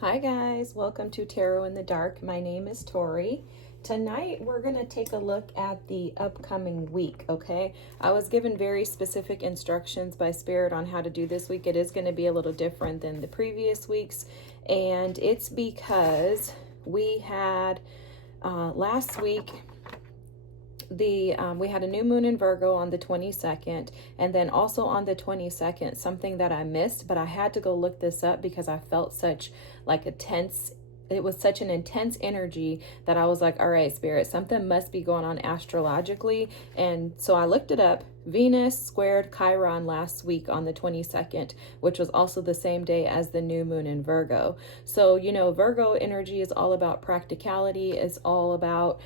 Hi guys, welcome to Tarot in the Dark. My name is Tori. Tonight we're going to take a look at the upcoming week, okay? I was given very specific instructions by Spirit on how to do this week. It is going to be a little different than the previous weeks, and it's because we had last week we had a new moon in Virgo on the 22nd, and then also on the 22nd, something that I missed, but I had to go look this up because I felt such like it was such an intense energy that I was like, all right, Spirit, something must be going on astrologically. And so I looked it up. Venus squared Chiron last week on the 22nd, which was also the same day as the new moon in Virgo. So, you know, Virgo energy is all about practicality, is all about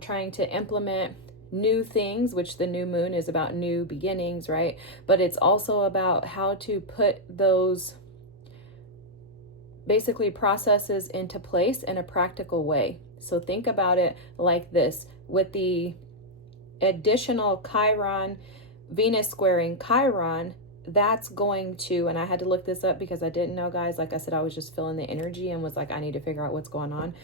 trying to implement new things, which the new moon is about new beginnings, right? But it's also about how to put those basically processes into place in a practical way. So think about it like this: with the additional Chiron, Venus squaring Chiron, that's going to, and I had to look this up because I didn't know, guys. Like I said, I was just feeling the energy and was like, I need to figure out what's going on.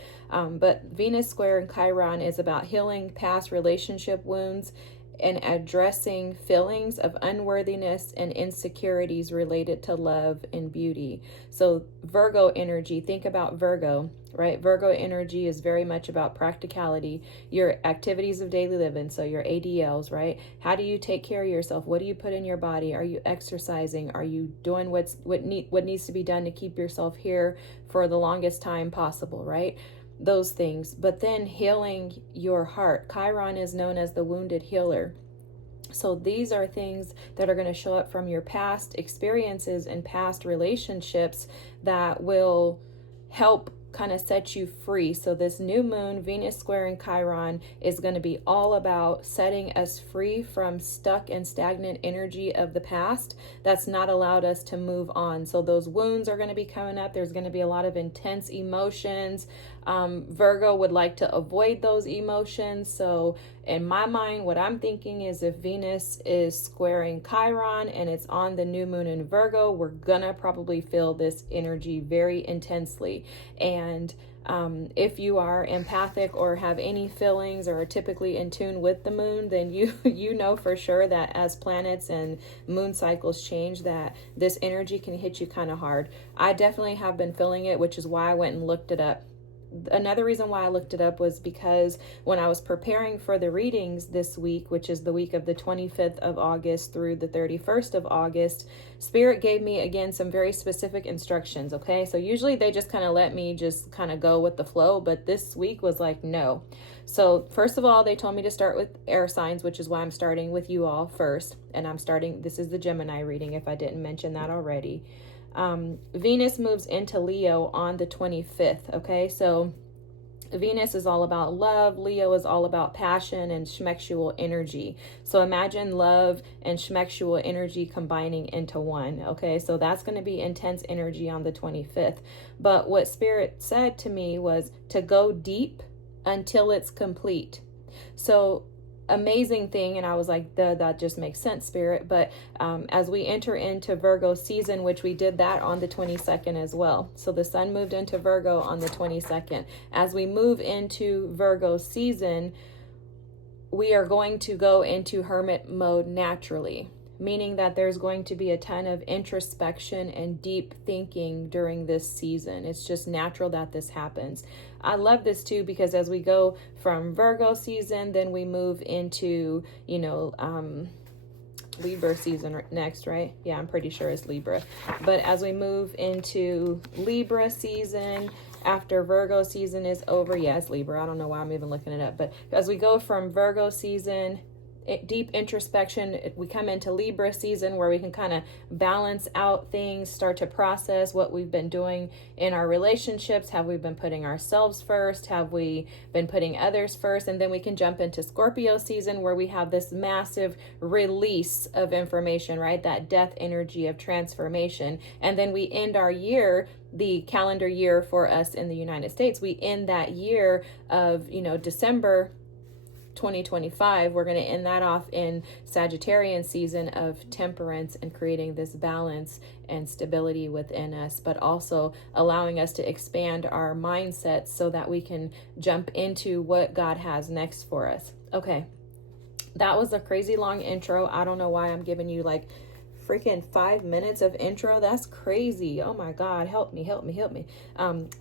But Venus squaring Chiron is about healing past relationship wounds and addressing feelings of unworthiness and insecurities related to love and beauty. So Virgo energy, think about Virgo, right? Virgo energy is very much about practicality, your activities of daily living, so your ADLs, right? How do you take care of yourself? What do you put in your body? Are you exercising? Are you doing what needs to be done to keep yourself here for the longest time possible, right? Those things. But then healing your heart. Chiron is known as the wounded healer. So these are things that are going to show up from your past experiences and past relationships that will help kind of set you free. So this new moon, Venus squaring Chiron, is going to be all about setting us free from stuck and stagnant energy of the past that's not allowed us to move on. So those wounds are going to be coming up. There's going to be a lot of intense emotions. Virgo would like to avoid those emotions. So in my mind, what I'm thinking is if Venus is squaring Chiron and it's on the new moon in Virgo, we're gonna probably feel this energy very intensely. And if you are empathic or have any feelings or are typically in tune with the moon, then you know for sure that as planets and moon cycles change, that this energy can hit you kind of hard. I definitely have been feeling it, which is why I went and looked it up. Another reason why I looked it up was because when I was preparing for the readings this week, which is the week of the 25th of August through the 31st of August, Spirit gave me again some very specific instructions, okay? So usually they just kind of let me just kind of go with the flow, but this week was like, no. So first of all, they told me to start with air signs, which is why I'm starting with you all first. And this is the Gemini reading if I didn't mention that already. Venus moves into Leo on the 25th, okay? So Venus is all about love. Leo is all about passion and schmexual energy. So imagine love and schmexual energy combining into one, okay? So that's going to be intense energy on the 25th. But what Spirit said to me was to go deep until it's complete. So amazing thing, and I was like, that just makes sense, Spirit. But as we enter into Virgo season, which we did that on the 22nd as well, so the sun moved into Virgo on the 22nd. As we move into Virgo season, we are going to go into hermit mode naturally, meaning that there's going to be a ton of introspection and deep thinking during this season. It's just natural that this happens. I love this too, because as we go from Virgo season, then we move into, Libra season next, right? Yeah, I'm pretty sure it's Libra. But as we move into Libra season, after Virgo season is over, it's Libra. I don't know why I'm even looking it up. But as we go from Virgo season, deep introspection, we come into Libra season where we can kind of balance out things, start to process what we've been doing in our relationships. Have we been putting ourselves first? Have we been putting others first? And then we can jump into Scorpio season where we have this massive release of information, right? That death energy of transformation. And then we end our year, the calendar year for us in the United States, we end that year of, December 2025, we're going to end that off in Sagittarian season of temperance and creating this balance and stability within us, but also allowing us to expand our mindsets so that we can jump into what God has next for us. Okay, that was a crazy long intro. I don't know why I'm giving you like freaking 5 minutes of intro. That's crazy. Oh my God, help me.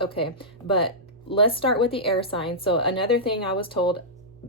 Okay, but let's start with the air sign. So another thing I was told,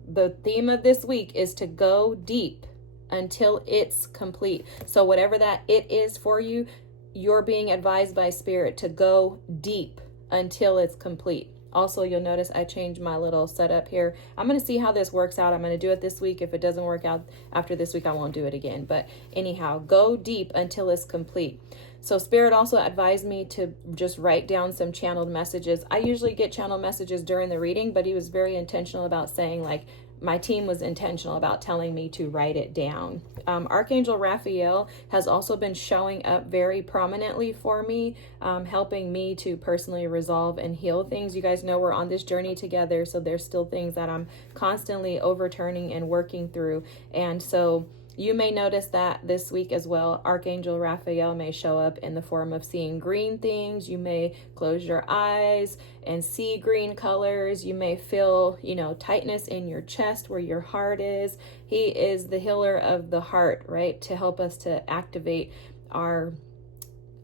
the theme of this week is to go deep until it's complete. So whatever that it is for you, you're being advised by Spirit to go deep until it's complete. Also, you'll notice I changed my little setup here. I'm going to see how this works out. I'm going to do it this week. If it doesn't work out after this week, I won't do it again. But anyhow, go deep until it's complete. So Spirit also advised me to just write down some channeled messages. I usually get channeled messages during the reading, but he was very intentional about saying, like, my team was intentional about telling me to write it down. Archangel Raphael has also been showing up very prominently for me, helping me to personally resolve and heal things. You guys know we're on this journey together, so there's still things that I'm constantly overturning and working through. And so you may notice that this week as well, Archangel Raphael may show up in the form of seeing green things. You may close your eyes and see green colors. You may feel, tightness in your chest where your heart is. He is the healer of the heart, right? To help us to activate our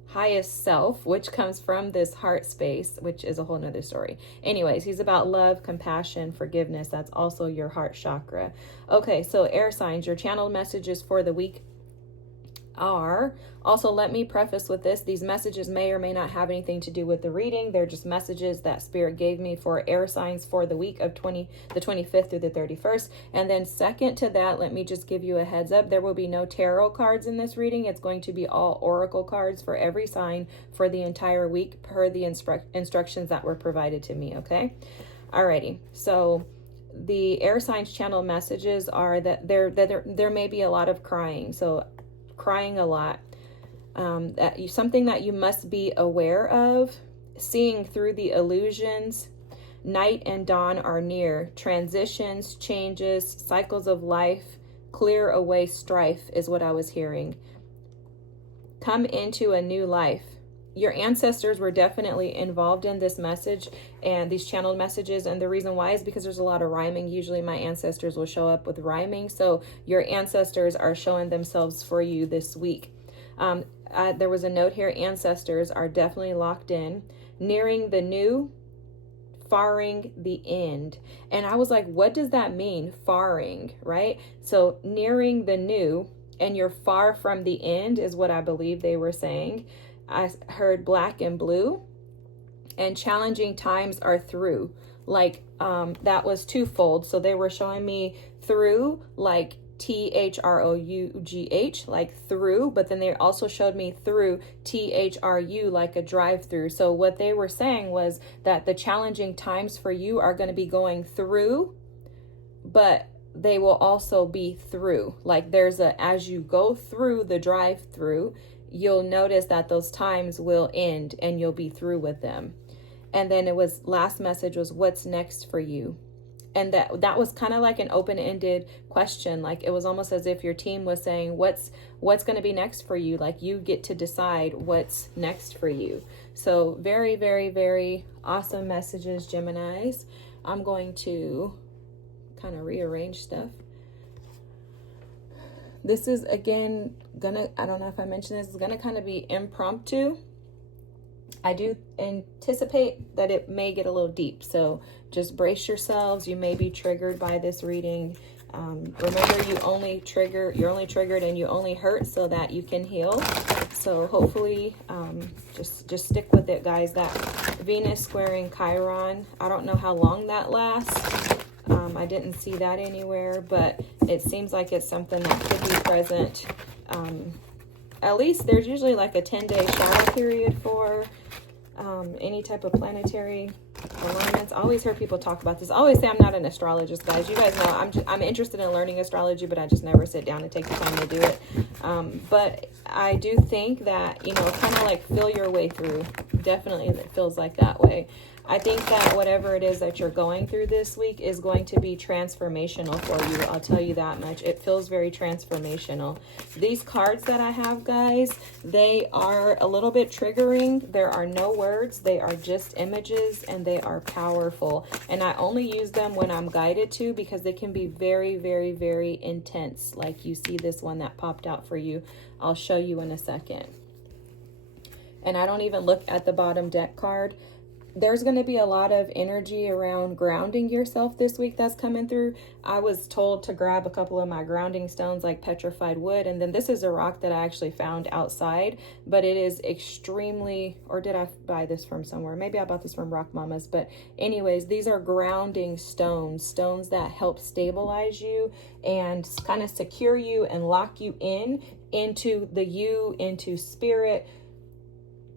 highest self, which comes from this heart space, which is a whole nother story. Anyways, he's about love, compassion, forgiveness. That's also your heart chakra. Okay, so air signs, your channeled messages for the week are, also let me preface with this, these messages may or may not have anything to do with the reading. They're just messages that Spirit gave me for air signs for the week of the 25th through the 31st. And then second to that, let me just give you a heads up. There will be no tarot cards in this reading. It's going to be all oracle cards for every sign for the entire week per the instructions that were provided to me, okay? Alrighty, so the air signs channel messages are that there may be a lot of crying. So crying a lot, something that you must be aware of, seeing through the illusions. Night and dawn are near. Transitions, changes, cycles of life, clear away strife is what I was hearing. Come into a new life. Your ancestors were definitely involved in this message and these channeled messages. And the reason why is because there's a lot of rhyming. Usually my ancestors will show up with rhyming. So your ancestors are showing themselves for you this week. There was a note here. Ancestors are definitely locked in. Nearing the new, faring the end. And I was like, what does that mean? Faring, right? So nearing the new and you're far from the end is what I believe they were saying. I heard black and blue, and challenging times are through. Like that was twofold. So they were showing me through, like THROUGH, like through, but then they also showed me through THRU, like a drive through. So what they were saying was that the challenging times for you are going to be going through, but they will also be through. Like there's as you go through the drive through, you'll notice that those times will end and you'll be through with them. And then last message was what's next for you. And that was kind of like an open-ended question. Like it was almost as if your team was saying, what's going to be next for you? Like you get to decide what's next for you. So very, very, very awesome messages, Geminis. I'm going to kind of rearrange stuff. This is, again, I don't know if I mentioned this, it's gonna kind of be impromptu. I do anticipate that it may get a little deep, so just brace yourselves. You may be triggered by this reading. Remember, you're only triggered and you only hurt so that you can heal. So hopefully, just stick with it, guys. That Venus squaring Chiron, I don't know how long that lasts. I didn't see that anywhere, but it seems like it's something that could be present. At least there's usually like a 10-day shadow period for any type of planetary alignments. I always hear people talk about this. I always say I'm not an astrologist, guys. You guys know I'm interested in learning astrology, but I just never sit down and take the time to do it. But I do think that, kind of like feel your way through. Definitely it feels like that way. I think that whatever it is that you're going through this week is going to be transformational for you. I'll tell you that much. It feels very transformational. These cards that I have, guys, they are a little bit triggering. There are no words. They are just images, and they are powerful. And I only use them when I'm guided to, because they can be very, very, very intense. Like you see this one that popped out for you. I'll show you in a second. And I don't even look at the bottom deck card. There's going to be a lot of energy around grounding yourself this week that's coming through. I was told to grab a couple of my grounding stones like petrified wood. And then this is a rock that I actually found outside, but it is extremely, or did I buy this from somewhere? Maybe I bought this from Rock Mamas. But anyways, these are grounding stones, stones that help stabilize you and kind of secure you and lock you into the you, into spirit,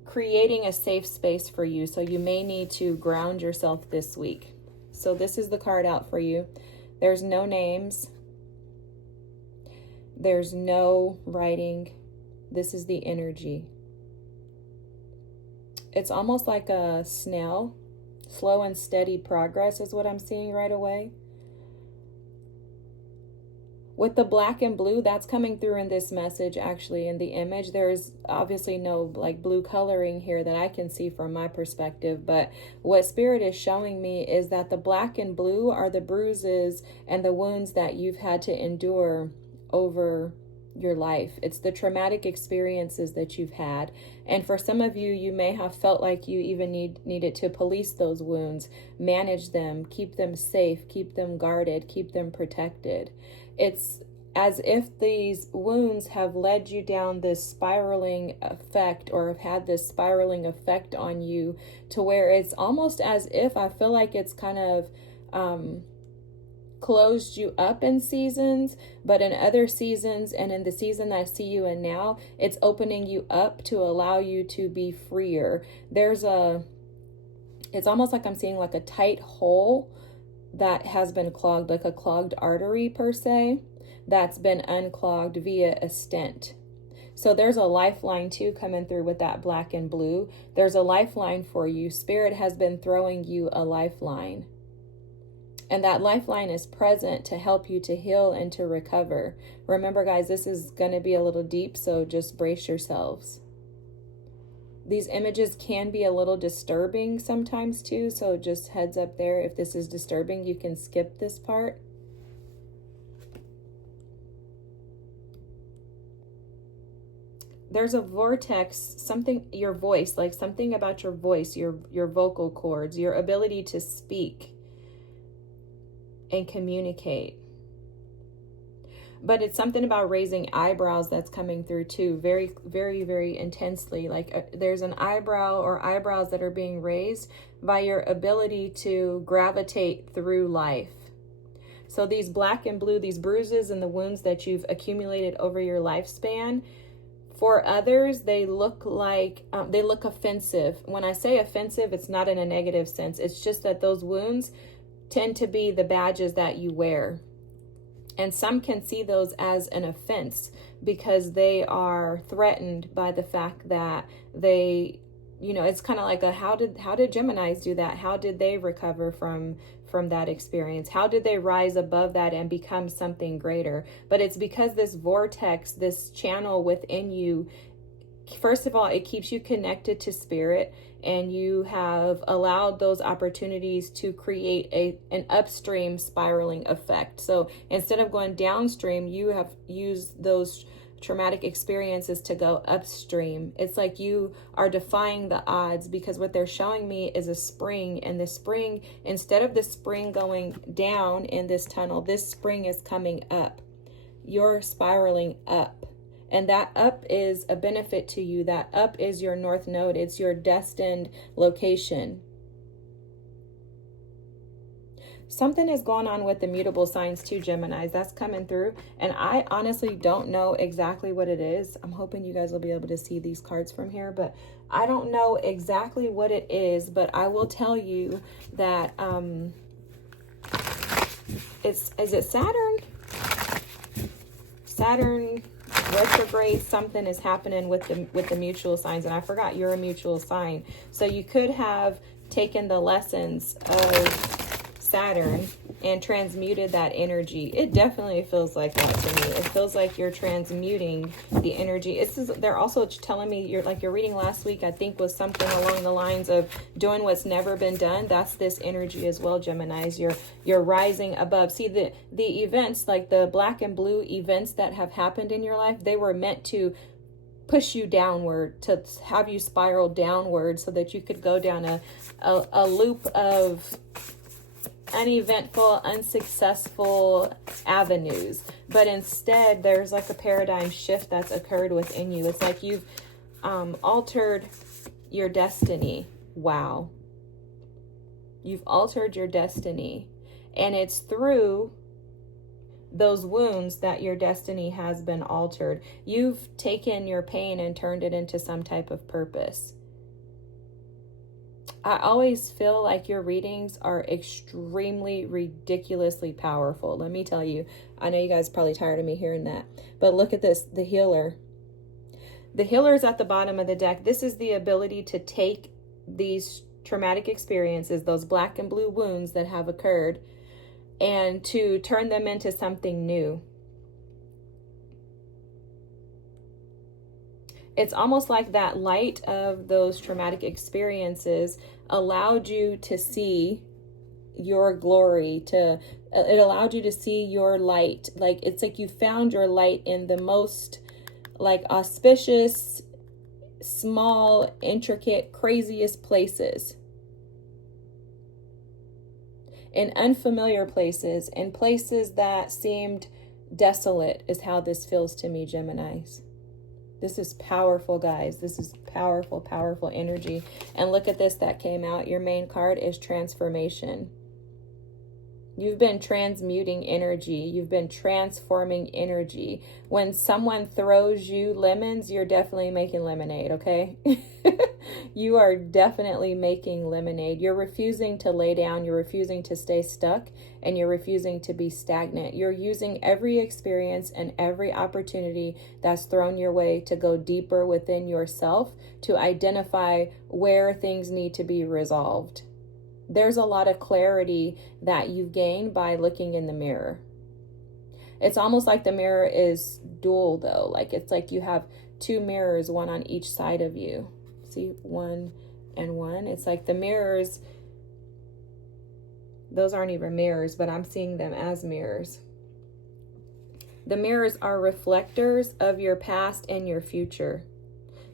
creating a safe space for you. So you may need to ground yourself this week. So this is the card out for you. There's no names. There's no writing. This is the energy. It's almost like a snail. Slow and steady progress is what I'm seeing right away. With the black and blue, that's coming through in this message, actually, in the image. There's obviously no like blue coloring here that I can see from my perspective. But what Spirit is showing me is that the black and blue are the bruises and the wounds that you've had to endure over your life. It's the traumatic experiences that you've had. And for some of you, you may have felt like you even needed to police those wounds, manage them, keep them safe, keep them guarded, keep them protected. It's as if these wounds have led you down this spiraling effect, or have had this spiraling effect on you, to where it's almost as if, I feel like it's kind of closed you up in seasons, but in other seasons, and in the season that I see you in now, it's opening you up to allow you to be freer. It's almost like I'm seeing like a tight hole that has been clogged, like a clogged artery per se, that's been unclogged via a stent. So there's a lifeline too coming through with that black and blue. There's a lifeline for you. Spirit has been throwing you a lifeline. And that lifeline is present to help you to heal and to recover. Remember, guys, this is going to be a little deep, so just brace yourselves. These images can be a little disturbing sometimes too, so just heads up there. If this is disturbing, you can skip this part. There's a vortex, something, your voice, like something about your voice, your vocal cords, your ability to speak and communicate. But it's something about raising eyebrows that's coming through too, very, very, very intensely. Like there's an eyebrow or eyebrows that are being raised by your ability to gravitate through life. So these black and blue, these bruises and the wounds that you've accumulated over your lifespan, for others, they look like, they look offensive. When I say offensive, it's not in a negative sense. It's just that those wounds tend to be the badges that you wear. And some can see those as an offense because they are threatened by the fact that they, it's kind of like how did Geminis do that? How did they recover from that experience? How did they rise above that and become something greater? But it's because this vortex, this channel within you, first of all, it keeps you connected to spirit, and you have allowed those opportunities to create an upstream spiraling effect. So instead of going downstream, you have used those traumatic experiences to go upstream. It's like you are defying the odds, because what they're showing me is a spring, and the spring, instead of the spring going down in this tunnel, this spring is coming up. You're spiraling up. And that up is a benefit to you. That up is your north node. It's your destined location. Something is going on with the mutable signs too, Geminis. That's coming through. And I honestly don't know exactly what it is. I'm hoping you guys will be able to see these cards from here. But I don't know exactly what it is. But I will tell you that is it Saturn? Saturn retrograde, something is happening with the mutual signs. And I forgot you're a mutual sign. So you could have taken the lessons of Saturn and transmuted that energy. It definitely feels like that to me. It feels like you're transmuting the energy. They're also telling me, you're reading last week, I think was something along the lines of doing what's never been done. That's this energy as well, Geminis. You're rising above. See, the events, like the black and blue events that have happened in your life, they were meant to push you downward, to have you spiral downward so that you could go down a loop of uneventful, unsuccessful avenues. But instead, there's like a paradigm shift that's occurred within you. It's like you've altered your destiny. Wow. You've altered your destiny. And it's through those wounds that your destiny has been altered. You've taken your pain and turned it into some type of purpose. I always feel like your readings are extremely, ridiculously powerful. Let me tell you, I know you guys are probably tired of me hearing that, but look at this, the healer. The healer is at the bottom of the deck. This is the ability to take these traumatic experiences, those black and blue wounds that have occurred, and to turn them into something new. It's almost like that light of those traumatic experiences allowed you to see your glory, it allowed you to see your light. Like, it's like you found your light in the most like auspicious, small, intricate, craziest places. In unfamiliar places, in places that seemed desolate, is how this feels to me, Geminis. This is powerful, guys. This is powerful, powerful energy. And look at this that came out. Your main card is transformation. You've been transmuting energy. You've been transforming energy. When someone throws you lemons, you're definitely making lemonade, okay? You are definitely making lemonade. You're refusing to lay down. You're refusing to stay stuck. And you're refusing to be stagnant. You're using every experience and every opportunity that's thrown your way to go deeper within yourself, to identify where things need to be resolved. There's a lot of clarity that you've gained by looking in the mirror. It's almost like the mirror is dual, though. Like, it's like you have two mirrors, one on each side of you. See, one and one. It's like the mirrors, those aren't even mirrors, but I'm seeing them as mirrors. The mirrors are reflectors of your past and your future.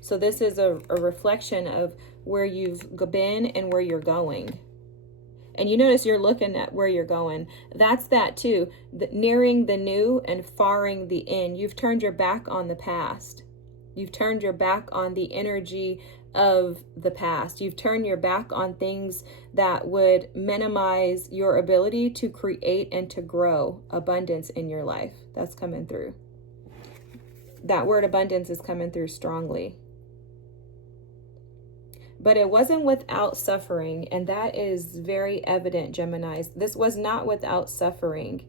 So this is a reflection of where you've been and where you're going. And you notice you're looking at where you're going. That's that too. Nearing the new and faring the in. You've turned your back on the past. You've turned your back on the energy of the past. You've turned your back on things that would minimize your ability to create and to grow abundance in your life. That's coming through. That word abundance is coming through strongly. But it wasn't without suffering, and that is very evident, Geminis. This was not without suffering.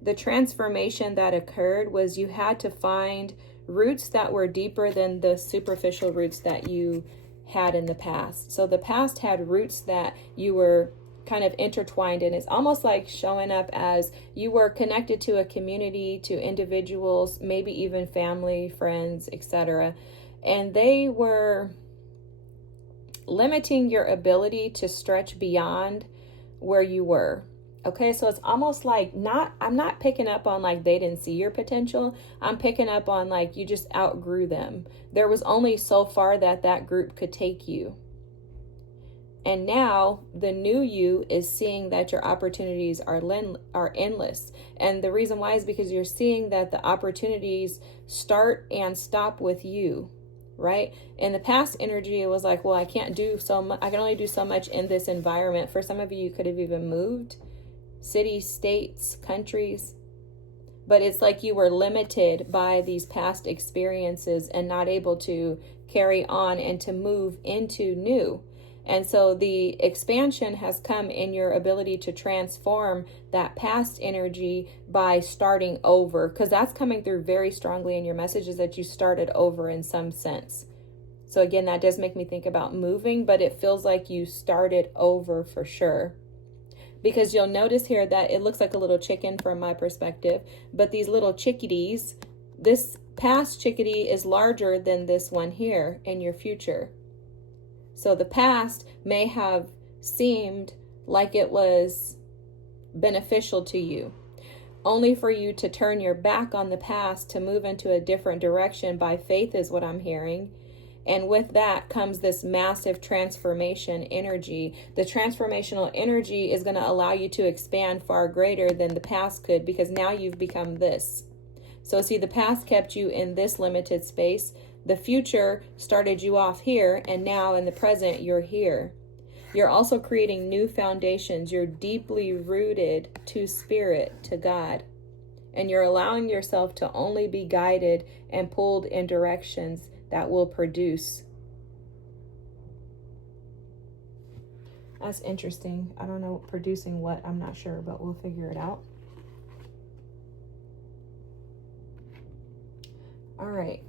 The transformation that occurred was you had to find roots that were deeper than the superficial roots that you had in the past. So the past had roots that you were kind of intertwined in. It's almost like showing up as you were connected to a community, to individuals, maybe even family, friends, etc. And they were limiting your ability to stretch beyond where you were. Okay, so it's almost like I'm not picking up on like they didn't see your potential. I'm picking up on like you just outgrew them. There was only so far that group could take you. And now the new you is seeing that your opportunities are endless. And the reason why is because you're seeing that the opportunities start and stop with you, right? In the past energy, it was like, well, I can't do so much. I can only do so much in this environment. For some of you, you could have even moved cities, states, countries. But it's like you were limited by these past experiences and not able to carry on and to move into new. And so the expansion has come in your ability to transform that past energy by starting over, because that's coming through very strongly in your messages, that you started over in some sense. So again, that does make me think about moving, but it feels like you started over for sure. Because you'll notice here that it looks like a little chicken from my perspective, but these little chickadees, this past chickadee is larger than this one here in your future. So the past may have seemed like it was beneficial to you, only for you to turn your back on the past to move into a different direction by faith is what I'm hearing. And with that comes this massive transformation energy. The transformational energy is going to allow you to expand far greater than the past could, because now you've become this. So see, the past kept you in this limited space. The future started you off here, and now in the present, you're here. You're also creating new foundations. You're deeply rooted to spirit, to God. And you're allowing yourself to only be guided and pulled in directions that will produce. That's interesting. I don't know, producing what, I'm not sure, but we'll figure it out. All right.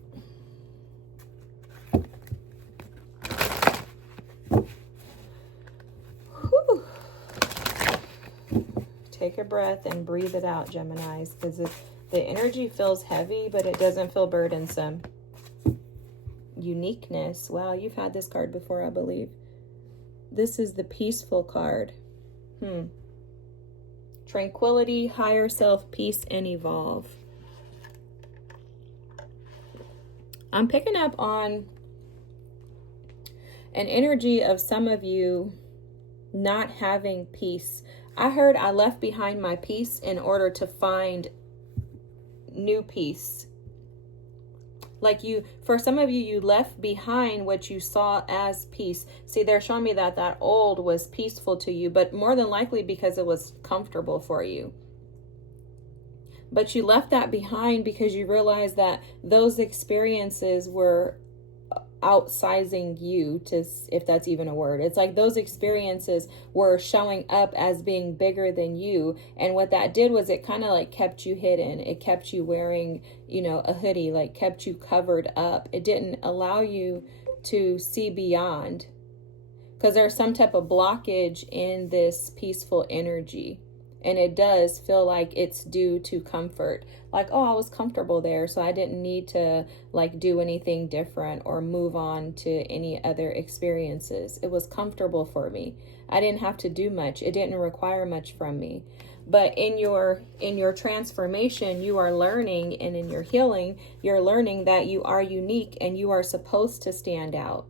Whew. Take a breath and breathe it out, Geminis, because the energy feels heavy, but it doesn't feel burdensome. Uniqueness. Wow, you've had this card before, I believe. This is the peaceful card. Tranquility, higher self, peace, and evolve. I'm picking up on an energy of some of you not having peace. I heard I left behind my peace in order to find new peace. Like for some of you, you left behind what you saw as peace. See, they're showing me that that old was peaceful to you, but more than likely because it was comfortable for you. But you left that behind because you realized that those experiences were outsizing you, to, if that's even a word. It's like those experiences were showing up as being bigger than you. And what that did was it kind of like kept you hidden. It kept you wearing, a hoodie, like kept you covered up. It didn't allow you to see beyond, because there's some type of blockage in this peaceful energy. And it does feel like it's due to comfort. Like, oh, I was comfortable there, so I didn't need to like do anything different or move on to any other experiences. It was comfortable for me. I didn't have to do much. It didn't require much from me. But in your transformation, you are learning, and in your healing, you're learning that you are unique and you are supposed to stand out.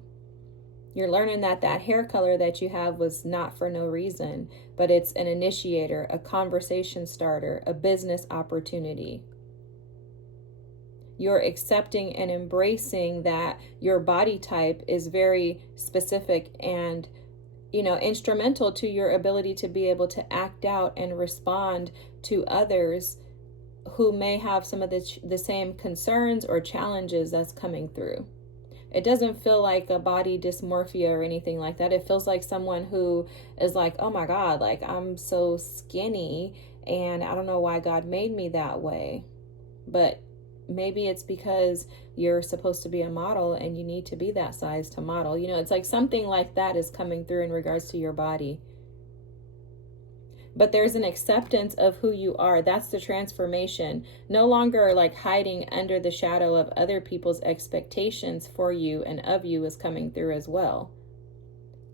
You're learning that that hair color that you have was not for no reason, but it's an initiator, a conversation starter, a business opportunity. You're accepting and embracing that your body type is very specific and, instrumental to your ability to be able to act out and respond to others who may have some of the same concerns or challenges that's coming through. It doesn't feel like a body dysmorphia or anything like that. It feels like someone who is like, oh my God, like I'm so skinny and I don't know why God made me that way. But maybe it's because you're supposed to be a model and you need to be that size to model. It's like something like that is coming through in regards to your body. But there's an acceptance of who you are. That's the transformation. No longer like hiding under the shadow of other people's expectations for you and of you is coming through as well.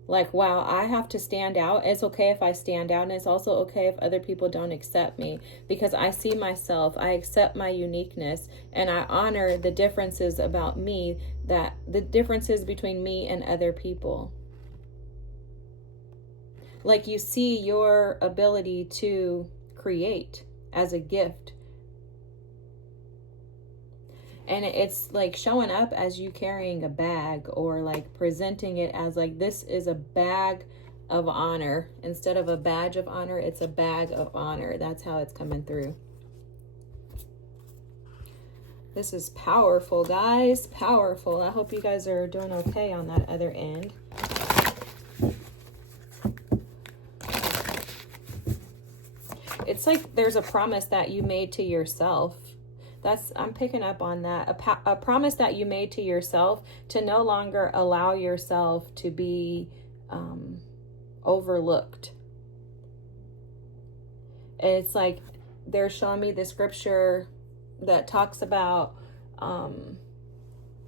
Like, wow, I have to stand out. It's okay if I stand out, and it's also okay if other people don't accept me, because I see myself, I accept my uniqueness, and I honor the differences about me, that the differences between me and other people. Like you see your ability to create as a gift. And it's like showing up as you carrying a bag, or like presenting it as like, this is a bag of honor. Instead of a badge of honor, it's a bag of honor. That's how it's coming through. This is powerful, guys. Powerful. I hope you guys are doing okay on that other end. it's like there's a promise that you made to yourself. I'm picking up on that. A promise that you made to yourself to no longer allow yourself to be overlooked. And it's like they're showing me the scripture that talks about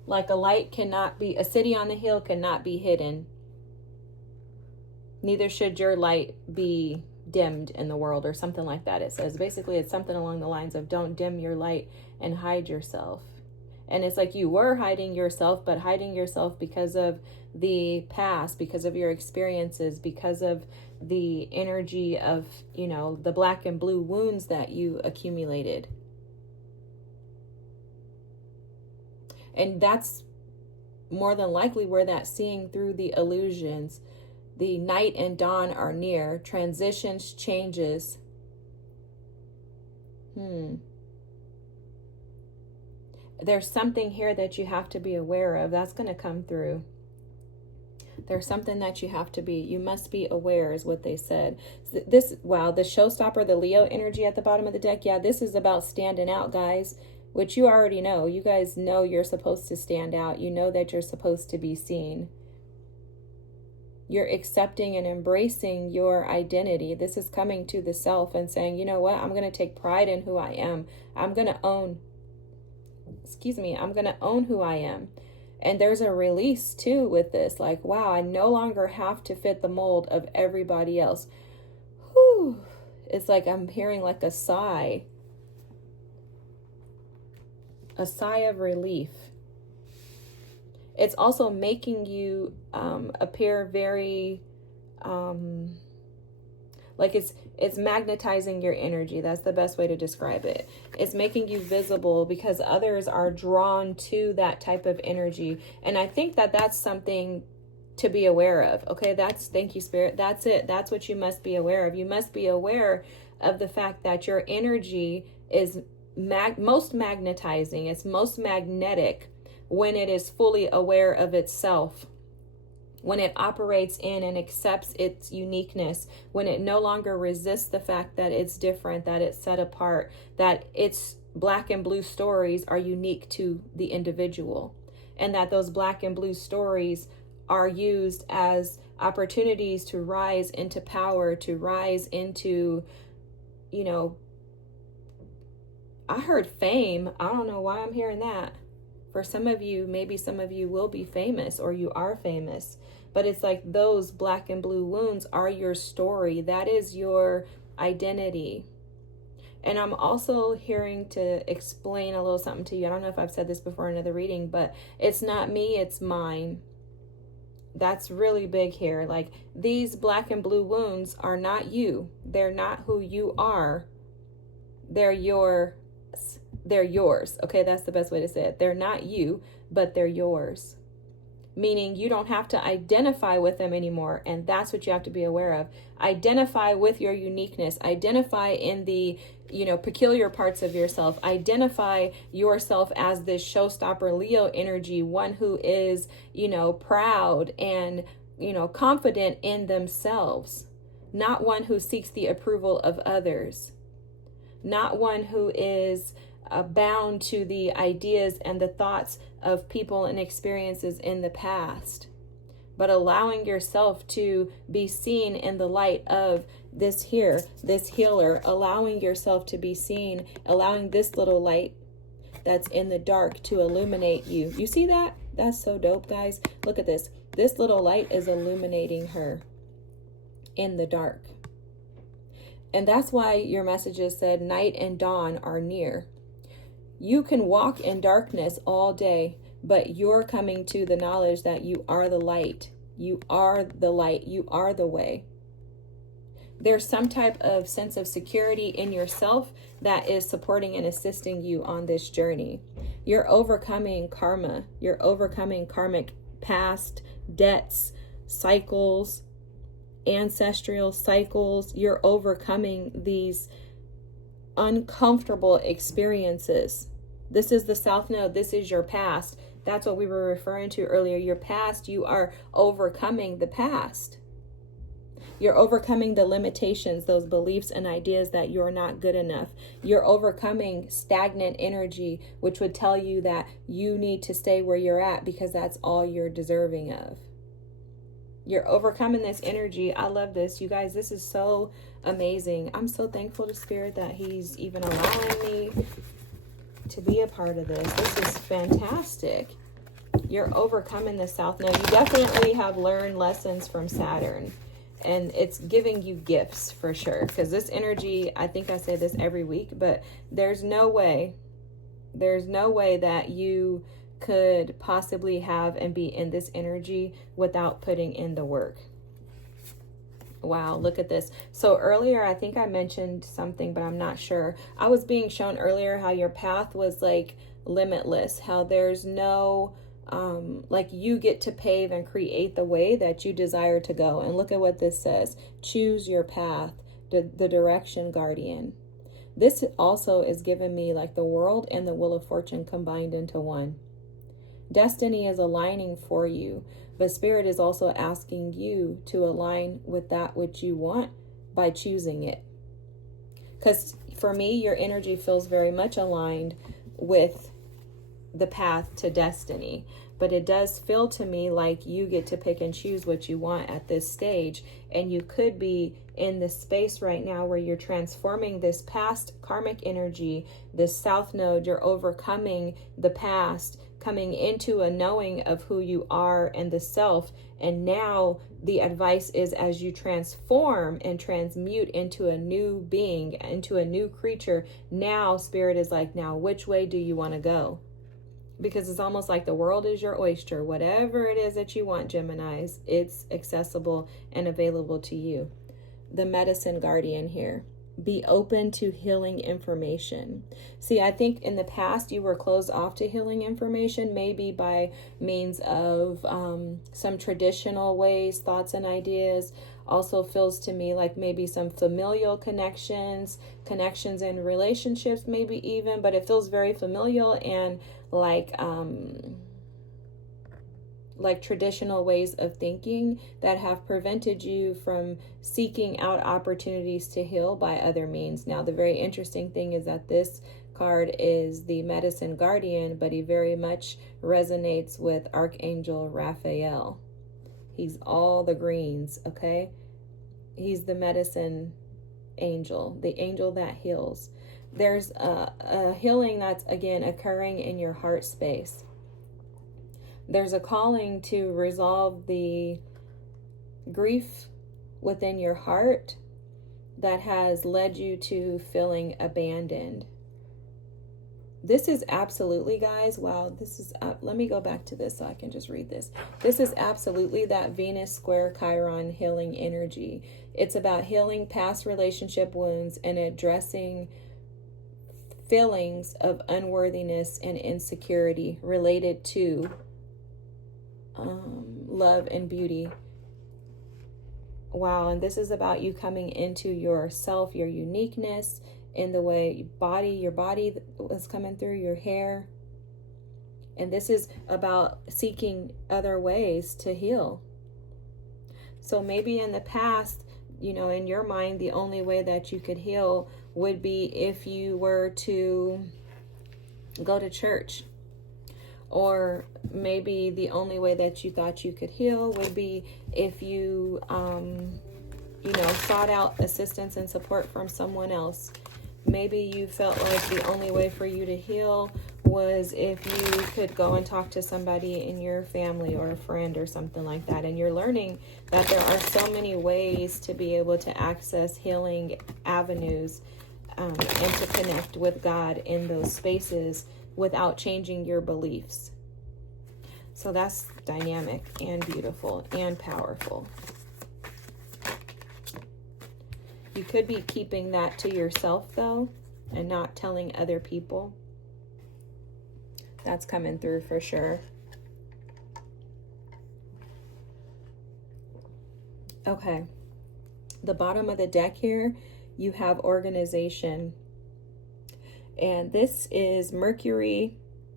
like a city on the hill cannot be hidden. Neither should your light be dimmed in the world, or something like that. It says basically it's something along the lines of don't dim your light and hide yourself. And it's like you were hiding yourself, but hiding yourself because of the past, because of your experiences, because of the energy of, the black and blue wounds that you accumulated. And that's more than likely where that seeing through the illusions. The night and dawn are near. Transitions, changes. There's something here that you have to be aware of. That's going to come through. There's something that you must be aware, is what they said. The showstopper, the Leo energy at the bottom of the deck. Yeah, this is about standing out, guys, which you already know. You guys know you're supposed to stand out. You know that you're supposed to be seen. You're accepting and embracing your identity. This is coming to the self and saying, you know what? I'm going to take pride in who I am. I'm going to own who I am. And there's a release too with this. Like, wow, I no longer have to fit the mold of everybody else. Whew. It's like I'm hearing like a sigh of relief. It's also making you appear very, like it's magnetizing your energy. That's the best way to describe it. It's making you visible because others are drawn to that type of energy. And I think that that's something to be aware of. Okay, thank you, Spirit. That's it. That's what you must be aware of. You must be aware of the fact that your energy is most magnetizing. It's most magnetic when it is fully aware of itself, when it operates in and accepts its uniqueness, when it no longer resists the fact that it's different, that it's set apart, that its black and blue stories are unique to the individual, and that those black and blue stories are used as opportunities to rise into power, to rise into, I heard fame. I don't know why I'm hearing that. For some of you, maybe some of you will be famous, or you are famous. But it's like those black and blue wounds are your story. That is your identity. And I'm also hearing to explain a little something to you. I don't know if I've said this before in another reading, but it's not me, it's mine. That's really big here. Like, these black and blue wounds are not you. They're not who you are. They're yours. Okay, that's the best way to say it. They're not you, but they're yours. Meaning you don't have to identify with them anymore. And that's what you have to be aware of. Identify with your uniqueness. Identify in the, peculiar parts of yourself. Identify yourself as this showstopper Leo energy, one who is, proud and, confident in themselves. Not one who seeks the approval of others. Not one who is bound to the ideas and the thoughts of people and experiences in the past, but allowing yourself to be seen in the light of this healer, allowing yourself to be seen, allowing this little light that's in the dark to illuminate you. You see that? That's so dope, guys. Look at this. This little light is illuminating her in the dark. And that's why your messages said night and dawn are near. You can walk in darkness all day, but you're coming to the knowledge that you are the light. You are the light. You are the way. There's some type of sense of security in yourself that is supporting and assisting you on this journey. You're overcoming karma. You're overcoming karmic past debts, cycles, ancestral cycles. You're overcoming these uncomfortable experiences. This is the South Node. This is your past. That's what we were referring to earlier. Your past, you are overcoming the past. You're overcoming the limitations, those beliefs and ideas that you're not good enough. You're overcoming stagnant energy, which would tell you that you need to stay where you're at because that's all you're deserving of. You're overcoming this energy. I love this. You guys, this is so amazing. I'm so thankful to Spirit that He's even allowing me to be a part of this. This is fantastic. You're overcoming the South Node. You definitely have learned lessons from Saturn. And it's giving you gifts for sure. Because this energy, I think I say this every week, but there's no way that you could possibly have and be in this energy without putting in the work. Wow, look at this. So earlier, I think I mentioned something, but I'm not sure. I was being shown earlier how your path was like limitless, how there's no, like you get to pave and create the way that you desire to go. And look at what this says. Choose your path, the direction guardian. This also is giving me like the world and the wheel of fortune combined into one. Destiny is aligning for you, but Spirit is also asking you to align with that which you want by choosing it. Because for me, your energy feels very much aligned with the path to destiny. But it does feel to me like you get to pick and choose what you want at this stage. And you could be in this space right now where you're transforming this past karmic energy, this South Node. You're overcoming the past, coming into a knowing of who you are and the self. And now the advice is, as you transform and transmute into a new being, into a new creature, now Spirit is like, now which way do you want to go? Because it's almost like the world is your oyster. Whatever it is that you want, Geminis, it's accessible and available to you. The medicine guardian here. Be open to healing information. See, I think in the past you were closed off to healing information, maybe by means of some traditional ways, thoughts and ideas. Also feels to me like maybe some familial connections in relationships, maybe even, but it feels very familial and like traditional ways of thinking that have prevented you from seeking out opportunities to heal by other means. Now, the very interesting thing is that this card is the medicine guardian, but he very much resonates with Archangel Raphael. He's all the greens, okay? He's the medicine angel, the angel that heals. There's a healing that's, again, occurring in your heart space. There's a calling to resolve the grief within your heart that has led you to feeling abandoned. This is absolutely, guys, wow, this is, let me go back to this so I can just read this. This is absolutely that Venus square Chiron healing energy. It's about healing past relationship wounds and addressing feelings of unworthiness and insecurity related to love and beauty. Wow, and this is about you coming into yourself, your uniqueness in the way your body is coming through your hair. And this is about seeking other ways to heal. So maybe in the past, in your mind, the only way that you could heal would be if you were to go to church. Or maybe the only way that you thought you could heal would be if you, sought out assistance and support from someone else. Maybe you felt like the only way for you to heal was if you could go and talk to somebody in your family or a friend or something like that. And you're learning that there are so many ways to be able to access healing avenues and to connect with God in those spaces without changing your beliefs. So that's dynamic and beautiful and powerful. You could be keeping that to yourself, though, and not telling other people. That's coming through for sure. Okay. The bottom of the deck here, you have organization. And this is Mercury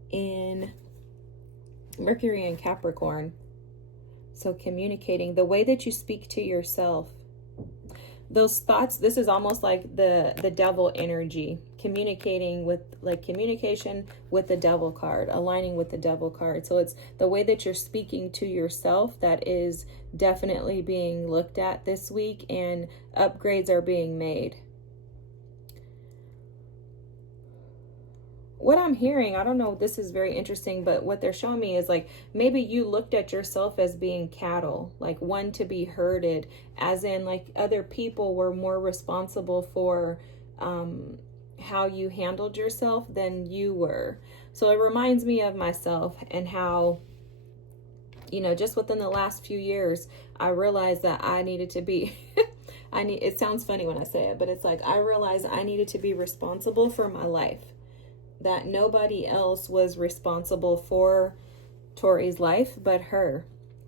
in Capricorn. So communicating the way that you speak to yourself those thoughts, this is almost like the devil energy, communicating with, like, communication with the devil card, aligning with the devil card. So it's the way that you're speaking to yourself that is definitely being looked at this week, and upgrades are being made. What I'm hearing, I don't know, this is very interesting, but what they're showing me is like maybe you looked at yourself as being cattle, like one to be herded, as in like other people were more responsible for how you handled yourself than you were. So it reminds me of myself and how, you know, just within the last few years, I realized that I needed to be it sounds funny when I say it, but it's like I realized I needed to be responsible for my life, that nobody else was responsible for Tori's life but her.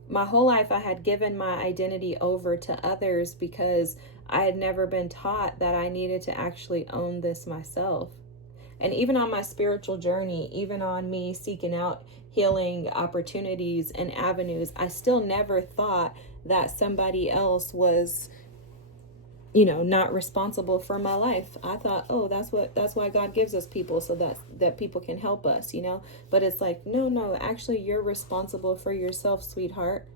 My whole life I had given my identity over to others because I had never been taught that I needed to actually own this myself. And even on my spiritual journey, even on me seeking out healing opportunities and avenues, I still never thought that somebody else was, you know, not responsible for my life. I thought, oh, that's why God gives us people, so that people can help us, you know. But it's like, no, actually you're responsible for yourself, sweetheart.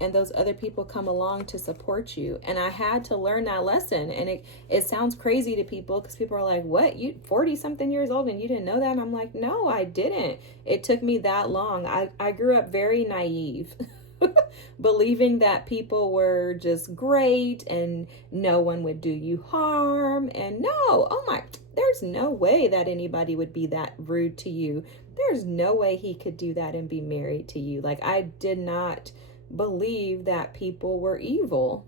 And those other people come along to support you. And I had to learn that lesson. And it sounds crazy to people because people are like, what, you 40 something years old and you didn't know that? And I'm like, no, I didn't. It took me that long. I grew up very naive. Believing that people were just great and no one would do you harm. And there's no way that anybody would be that rude to you. There's no way he could do that and be married to you. Like, I did not believe that people were evil.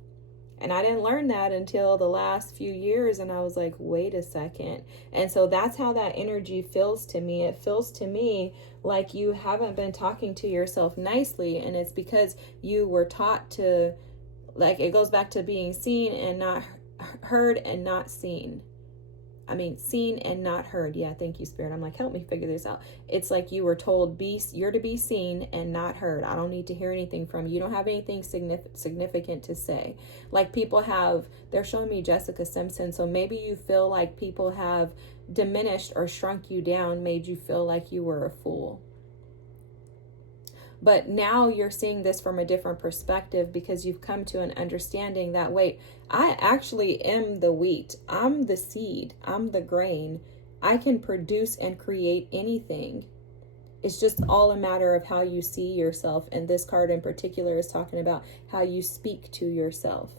And I didn't learn that until the last few years. And I was like, wait a second. And so that's how that energy feels to me. It feels to me like you haven't been talking to yourself nicely. And it's because you were taught to, like, it goes back to being seen and not heard and not seen. Seen and not heard. Yeah, thank you, Spirit. I'm like, help me figure this out. It's like you were told, you're to be seen and not heard. I don't need to hear anything from you. You don't have anything significant to say. Like they're showing me Jessica Simpson. So maybe you feel like people have diminished or shrunk you down, made you feel like you were a fool. But now you're seeing this from a different perspective because you've come to an understanding that, wait, I actually am the wheat. I'm the seed. I'm the grain. I can produce and create anything. It's just all a matter of how you see yourself. And this card in particular is talking about how you speak to yourself.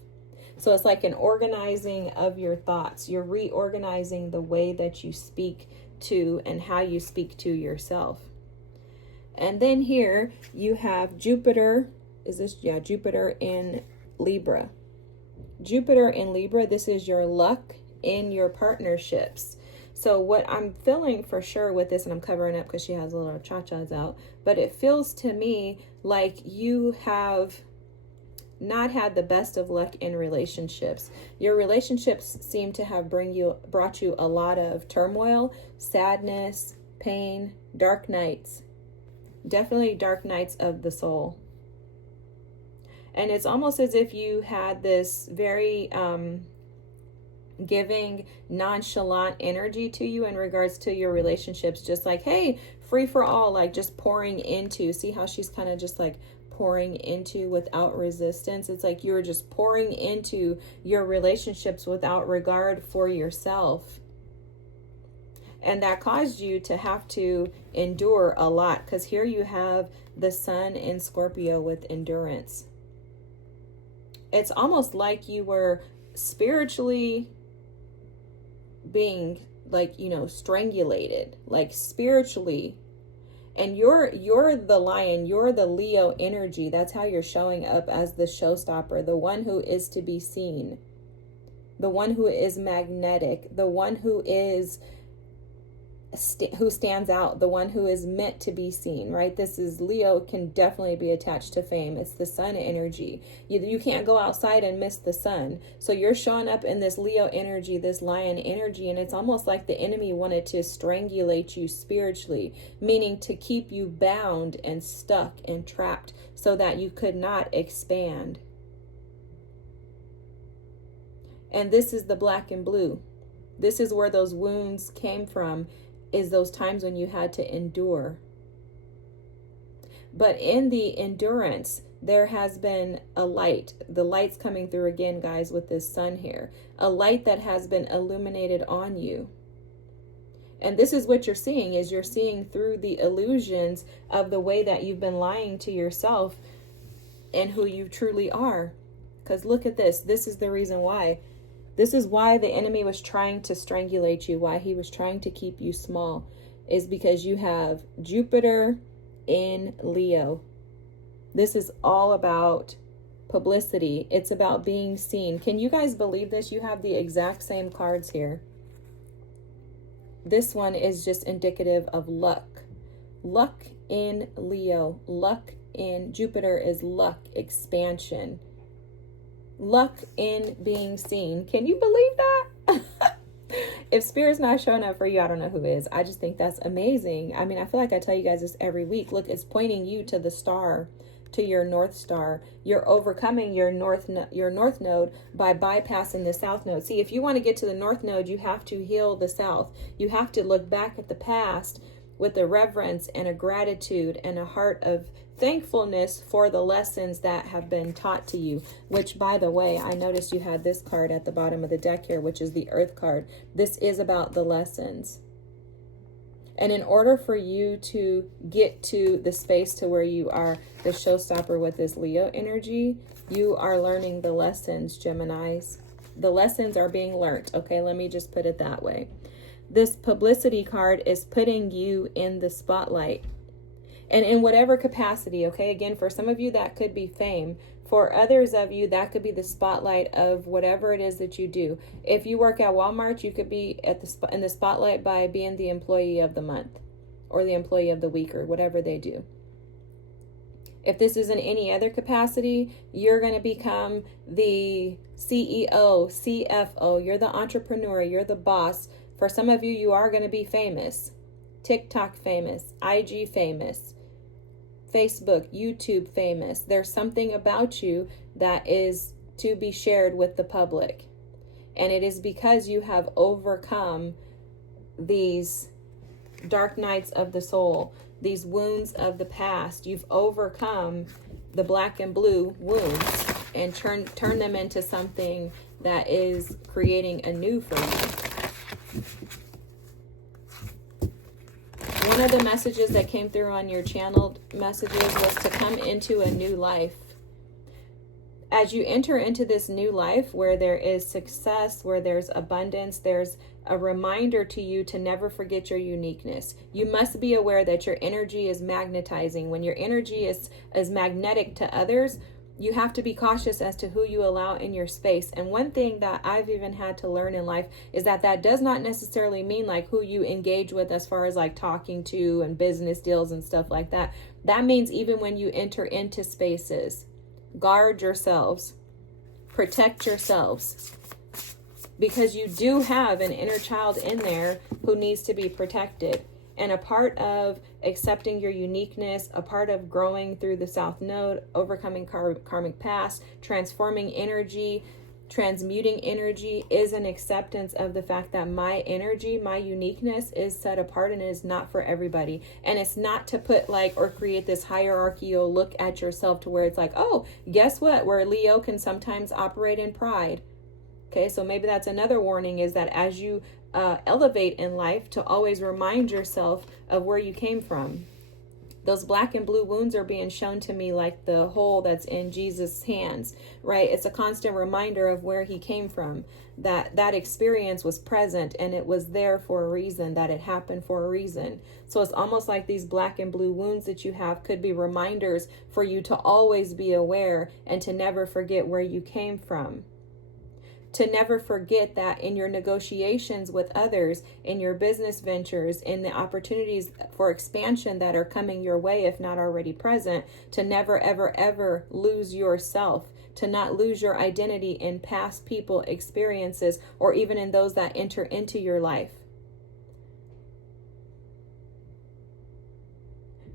So it's like an organizing of your thoughts. You're reorganizing the way that you speak to and how you speak to yourself. And then here you have Jupiter. Jupiter in Libra. Jupiter in Libra, this is your luck in your partnerships. So what I'm feeling for sure with this, and I'm covering up because she has a little cha-chas out, but it feels to me like you have not had the best of luck in relationships. Your relationships seem to have brought you a lot of turmoil, sadness, pain, dark nights. Definitely dark nights of the soul. And it's almost as if you had this very giving, nonchalant energy to you in regards to your relationships. Just like, hey, free for all, like just pouring into. See how she's kind of just like pouring into without resistance. It's like you're just pouring into your relationships without regard for yourself. And that caused you to have to endure a lot, because here you have the sun in Scorpio with endurance. It's almost like you were spiritually being like, strangulated, like spiritually. And you're the lion, you're the Leo energy. That's how you're showing up as the showstopper, the one who is to be seen, the one who is magnetic, the one who stands out, the one who is meant to be seen, right? This is Leo, can definitely be attached to fame. It's the sun energy. You can't go outside and miss the sun. So you're showing up in this Leo energy, this lion energy, and it's almost like the enemy wanted to strangulate you spiritually, meaning to keep you bound and stuck and trapped so that you could not expand. And this is the black and blue. This is where those wounds came from, is those times when you had to endure. But in the endurance, there has been a light. The light's coming through again, guys, with this sun here. A light that has been illuminated on you. And this is what you're seeing, is you're seeing through the illusions of the way that you've been lying to yourself and who you truly are. Because look at this. This is the reason why. This is why the enemy was trying to strangulate you, why he was trying to keep you small, is because you have Jupiter in Leo. This is all about publicity. It's about being seen. Can you guys believe this? You have the exact same cards here. This one is just indicative of luck. Luck in Leo. Luck in Jupiter is luck, expansion. Luck in being seen. Can you believe that? If Spirit's not showing up for you, I don't know who is. I just think that's amazing. I mean, I feel like I tell you guys this every week. Look, it's pointing you to the star, to your North Star. You're overcoming your North Node by bypassing the South Node. See, if you want to get to the North Node, you have to heal the South. You have to look back at the past with a reverence and a gratitude and a heart of thankfulness for the lessons that have been taught to you. Which, by the way, I noticed you had this card at the bottom of the deck here, which is the Earth card. This is about the lessons. And in order for you to get to the space to where you are the showstopper with this Leo energy, you are learning the lessons, Geminis. The lessons are being learned. Okay, let me just put it that way. This publicity card is putting you in the spotlight. And in whatever capacity, okay, again, for some of you, that could be fame. For others of you, that could be the spotlight of whatever it is that you do. If you work at Walmart, you could be in the spotlight by being the employee of the month or the employee of the week or whatever they do. If this is in any other capacity, you're going to become the CEO, CFO. You're the entrepreneur. You're the boss. For some of you, you are going to be famous. TikTok famous, IG famous, Facebook, YouTube famous. There's something about you that is to be shared with the public. And it is because you have overcome these dark nights of the soul, these wounds of the past. You've overcome the black and blue wounds and turn them into something that is creating anew for you. One of the messages that came through on your channeled messages was to come into a new life. As you enter into this new life where there is success, where there's abundance, there's a reminder to you to never forget your uniqueness. You must be aware that your energy is magnetizing. When your energy is magnetic to others, you have to be cautious as to who you allow in your space. And one thing that I've even had to learn in life is that does not necessarily mean like who you engage with as far as like talking to and business deals and stuff like that. That means even when you enter into spaces, guard yourselves, protect yourselves, because you do have an inner child in there who needs to be protected. And a part of accepting your uniqueness, a part of growing through the South Node, overcoming karmic past, transforming energy, transmuting energy, is an acceptance of the fact that my energy, my uniqueness is set apart and is not for everybody. And it's not to put like or create this hierarchical look at yourself to where it's like, oh, guess what? Where Leo can sometimes operate in pride. Okay, so maybe that's another warning, is that as you elevate in life, to always remind yourself of where you came from. Those black and blue wounds are being shown to me like the hole that's in Jesus' hands, right? It's a constant reminder of where he came from, that experience was present and it was there for a reason, that it happened for a reason. So it's almost like these black and blue wounds that you have could be reminders for you to always be aware and to never forget where you came from. To never forget that in your negotiations with others, in your business ventures, in the opportunities for expansion that are coming your way, if not already present, to never, ever, ever lose yourself, to not lose your identity in past people, experiences, or even in those that enter into your life.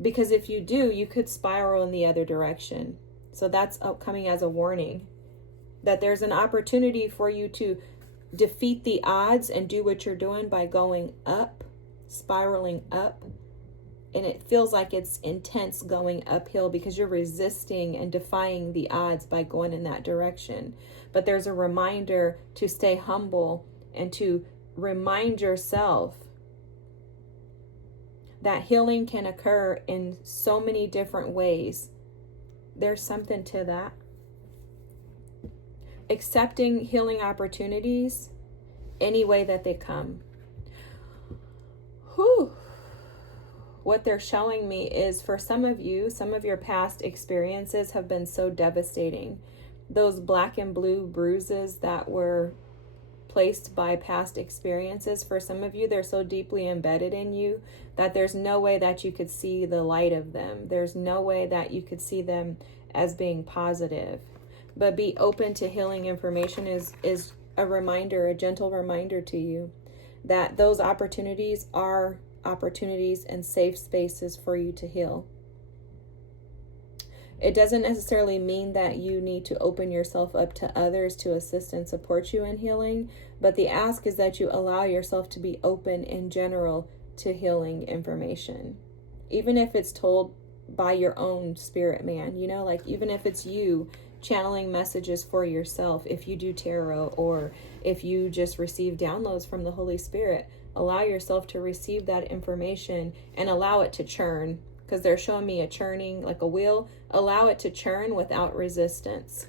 Because if you do, you could spiral in the other direction. So that's coming as a warning. that there's an opportunity for you to defeat the odds and do what you're doing by going up, spiraling up. And it feels like it's intense going uphill because you're resisting and defying the odds by going in that direction. But there's a reminder to stay humble and to remind yourself that healing can occur in so many different ways. There's something to that. Accepting healing opportunities any way that they come. Whew. What they're showing me is, for some of you, some of your past experiences have been so devastating. Those black and blue bruises that were placed by past experiences, for some of you, they're so deeply embedded in you that there's no way that you could see the light of them. There's no way that you could see them as being positive. But be open to healing information is a reminder, a gentle reminder to you that those opportunities are opportunities and safe spaces for you to heal. It doesn't necessarily mean that you need to open yourself up to others to assist and support you in healing, but the ask is that you allow yourself to be open in general to healing information. Even if it's told by your own spirit man, like even if it's you channeling messages for yourself, if you do tarot or if you just receive downloads from the Holy Spirit, allow yourself to receive that information and allow it to churn, because they're showing me a churning like a wheel. Allow it to churn without resistance.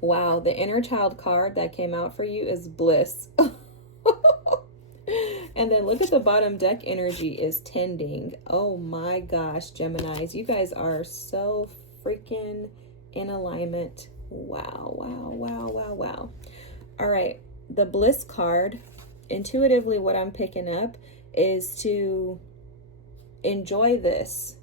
Wow, the inner child card that came out for you is bliss. And then look at the bottom deck energy is tending. Oh my gosh, Geminis, you guys are so freaking in alignment. Wow, wow, wow, wow, wow. All right, the bliss card, intuitively what I'm picking up is to enjoy this,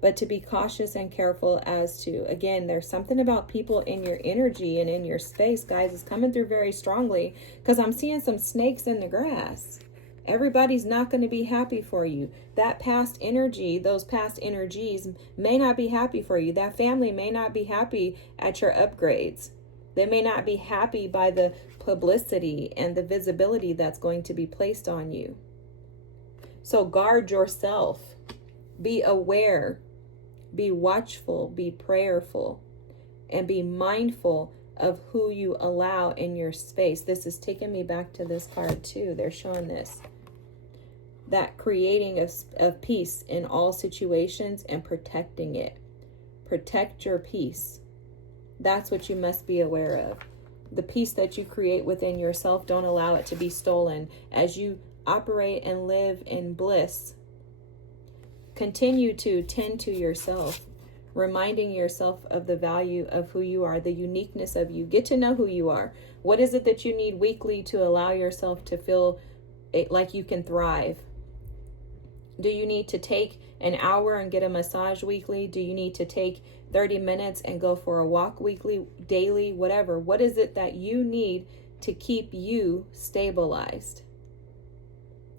but to be cautious and careful as to, again, there's something about people in your energy and in your space, guys, is coming through very strongly, because I'm seeing some snakes in the grass. Everybody's not going to be happy for you. That past energy, those past energies may not be happy for you. That family may not be happy at your upgrades. They may not be happy by the publicity and the visibility that's going to be placed on you. So guard yourself. Be aware. Be watchful. Be prayerful. And be mindful of who you allow in your space. This is taking me back to this card too. They're showing this. That creating of peace in all situations and protecting it. Protect your peace. That's what you must be aware of. The peace that you create within yourself, don't allow it to be stolen. As you operate and live in bliss, continue to tend to yourself, reminding yourself of the value of who you are, the uniqueness of you. Get to know who you are. What is it that you need weekly to allow yourself to feel like you can thrive? Do you need to take an hour and get a massage weekly? Do you need to take 30 minutes and go for a walk weekly, daily, whatever? What is it that you need to keep you stabilized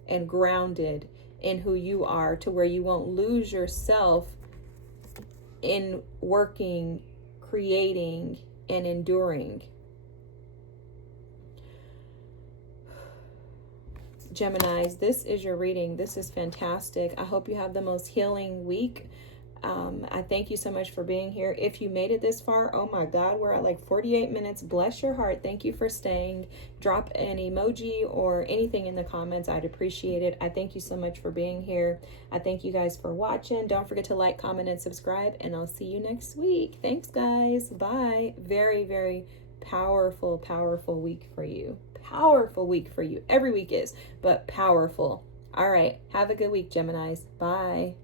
and grounded in who you are, to where you won't lose yourself in working, creating, and enduring? Geminis, this is your reading. This is fantastic. I hope you have the most healing week. I thank you so much for being here. If you made it this far, oh my God, we're at like 48 minutes. Bless your heart. Thank you for staying. Drop an emoji or anything in the comments. I'd appreciate it. I thank you so much for being here. I thank you guys for watching. Don't forget to like, comment, and subscribe, and I'll see you next week. Thanks, guys. Bye. Very, very powerful, powerful week for you. Powerful week for you. Every week is, but powerful. All right. Have a good week, Geminis. Bye.